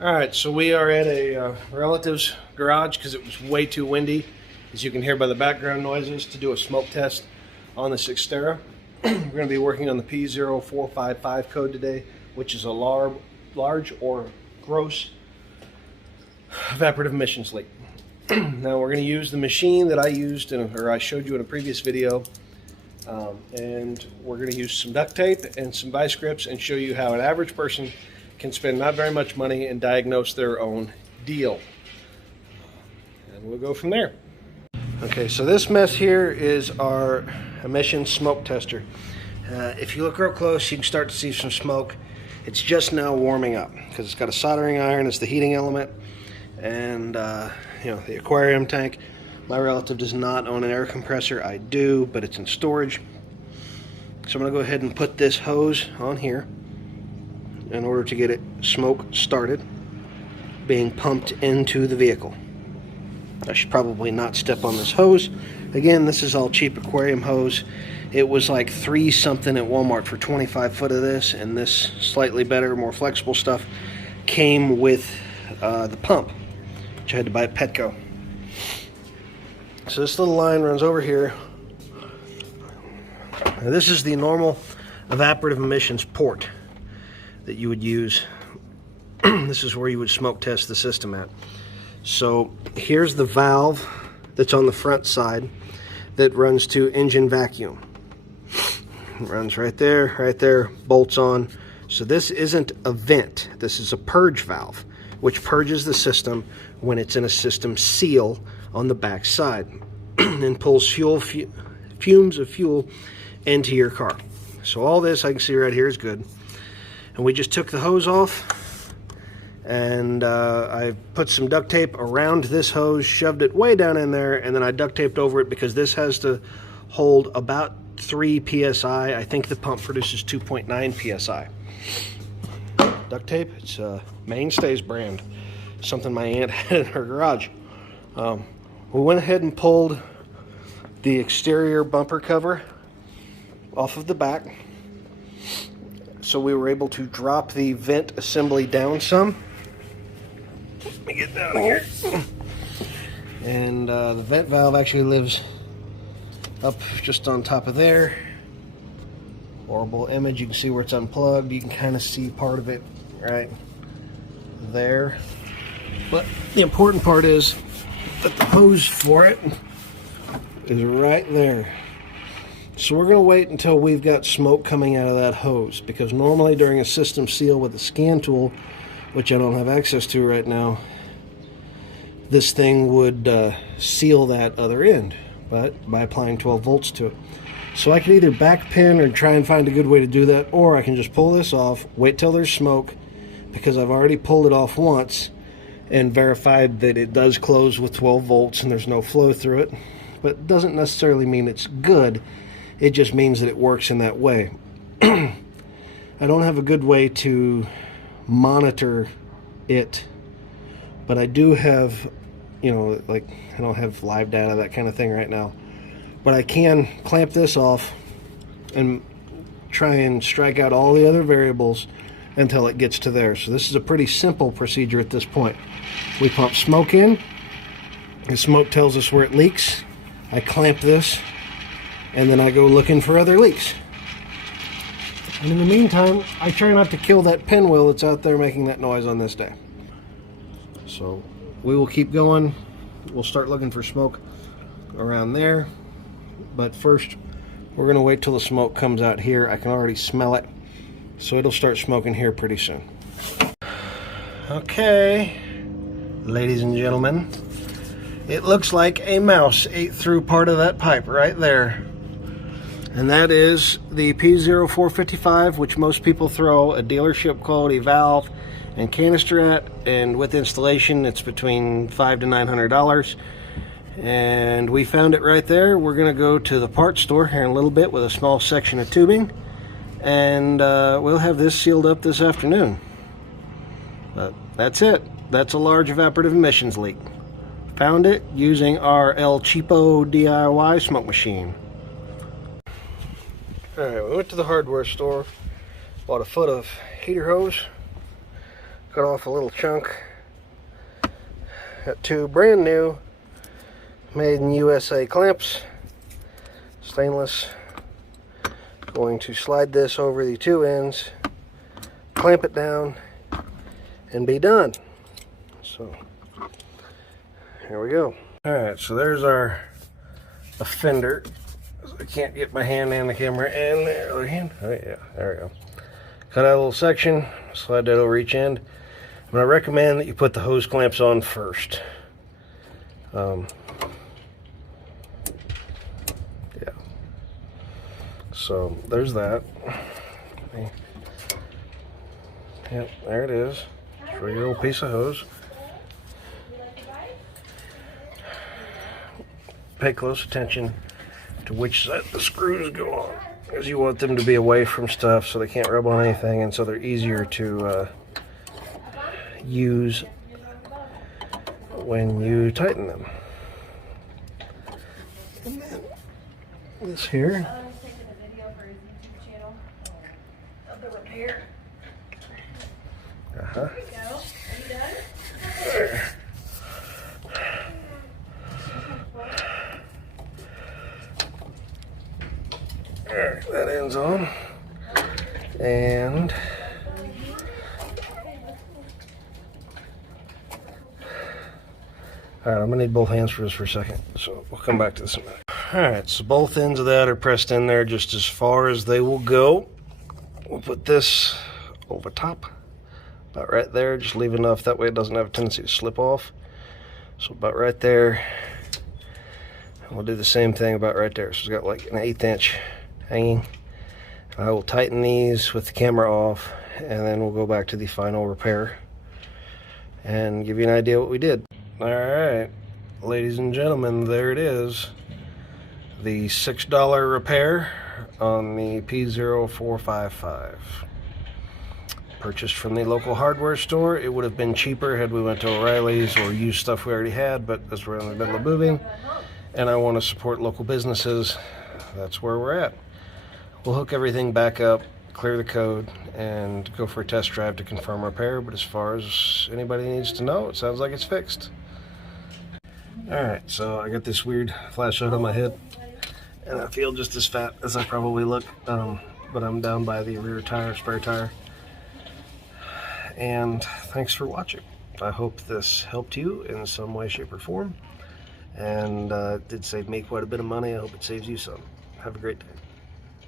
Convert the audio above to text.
Alright, so we are at a relative's garage because it was way too windy, as you can hear by the background noises, to do a smoke test on this Xterra. We're going to be working on the P0455 code today, which is a large or gross evaporative emissions leak. Now we're going to use the machine that I used, or I showed you in a previous video, and we're going to use some duct tape and some vice grips and show you how an average person can spend not very much money and diagnose their own deal. And we'll go from there. Okay, so this mess here is our emission smoke tester. If you look real close, you can start to see some smoke. It's just now warming up because it's got a soldering iron as the heating element, and the aquarium tank. My relative does not own an air compressor. I do, but it's in storage. So I'm going to go ahead and put this hose on here in order to get it smoke started being pumped into the vehicle. I should probably not step on this hose. Again, this is all cheap aquarium hose. It was like $3 something at Walmart for 25 foot of this, and this slightly better, more flexible stuff came with the pump, which I had to buy at Petco. So this little line runs over here. Now this is the normal evaporative emissions port that you would use. This is where you would smoke test the system at. So here's the valve that's on the front side that runs to engine vacuum. It runs right there, bolts on. So this isn't a vent, this is a purge valve, which purges the system when it's in a system seal on the back side and pulls fumes of fuel into your car. So all this I can see right here is good. And we just took the hose off, and I put some duct tape around this hose, shoved it way down in there, and then I duct taped over it because this has to hold about 3 psi. I think the pump produces 2.9 psi. Duct tape, it's a Mainstays brand, something my aunt had in her garage. We went ahead and pulled the exterior bumper cover off of the back, so we were able to drop the vent assembly down some. Let me get down here. And the vent valve actually lives up just on top of there. Horrible image. You can see where it's unplugged. You can kind of see part of it right there. But the important part is that the hose for it is right there. So we're going to wait until we've got smoke coming out of that hose, because normally during a system seal with a scan tool, which I don't have access to right now, this thing would seal that other end, but by applying 12 volts to it. So I can either back pin or try and find a good way to do that, or I can just pull this off, wait till there's smoke, because I've already pulled it off once and verified that it does close with 12 volts and there's no flow through it. But it doesn't necessarily mean it's good. It just means that it works in that way. I don't have a good way to monitor it, but I do have, I don't have live data, that kind of thing right now. But I can clamp this off and try and strike out all the other variables until it gets to there. So this is a pretty simple procedure at this point. We pump smoke in. The smoke tells us where it leaks. I clamp this, and then I go looking for other leaks. And in the meantime, I try not to kill that pinwheel that's out there making that noise on this day. So we will keep going. We'll start looking for smoke around there. But first, we're going to wait till the smoke comes out here. I can already smell it. So it'll start smoking here pretty soon. Okay, ladies and gentlemen. It looks like a mouse ate through part of that pipe right there. And that is the P0455, which most people throw a dealership quality valve and canister at, and with installation it's between $500 to $900. And we found it right there. We're going to go to the parts store here in a little bit with a small section of tubing, and we'll have this sealed up this afternoon. But that's it. That's a large evaporative emissions leak. Found it using our El Cheapo DIY smoke machine. Alright, we went to the hardware store, bought a foot of heater hose, Cut off a little chunk. Got two brand new, made in USA clamps, stainless. Going to slide this over the two ends, clamp it down, and be done. So, here we go. Alright, so there's our fender. I can't get my hand and the camera in there. Other hand? Oh yeah, there we go. Cut out a little section, slide that over each end. And I recommend that you put the hose clamps on first. Yeah. So there's that. Yep, there it is. Just a regular old piece of hose. Pay close attention to which side the screws go on, because you want them to be away from stuff so they can't rub on anything, and so they're easier to use when you tighten them. And then this here of the repair. There we go. Are you done? There. Alright, that ends on. And alright, I'm gonna need both hands for this for a second, so we'll come back to this in a minute. Alright, so both ends of that are pressed in there just as far as they will go. We'll put this over top, about right there, just leave enough, that way it doesn't have a tendency to slip off. So about right there. And we'll do the same thing about right there. So it's got like an 1/8 inch hanging. I will tighten these with the camera off, and then we'll go back to the final repair and give you an idea what we did. Alright, ladies and gentlemen, there it is. The $6 repair on the P0455. Purchased from the local hardware store. It would have been cheaper had we went to O'Reilly's or used stuff we already had, but as we're in the middle of moving and I want to support local businesses, that's where we're at. We'll hook everything back up, clear the code, and go for a test drive to confirm repair, but as far as anybody needs to know, it sounds like it's fixed. Alright, so I got this weird flash out on my head, and I feel just as fat as I probably look, but I'm down by the rear tire, spare tire. And thanks for watching. I hope this helped you in some way, shape, or form, and it did save me quite a bit of money. I hope it saves you some. Have a great day.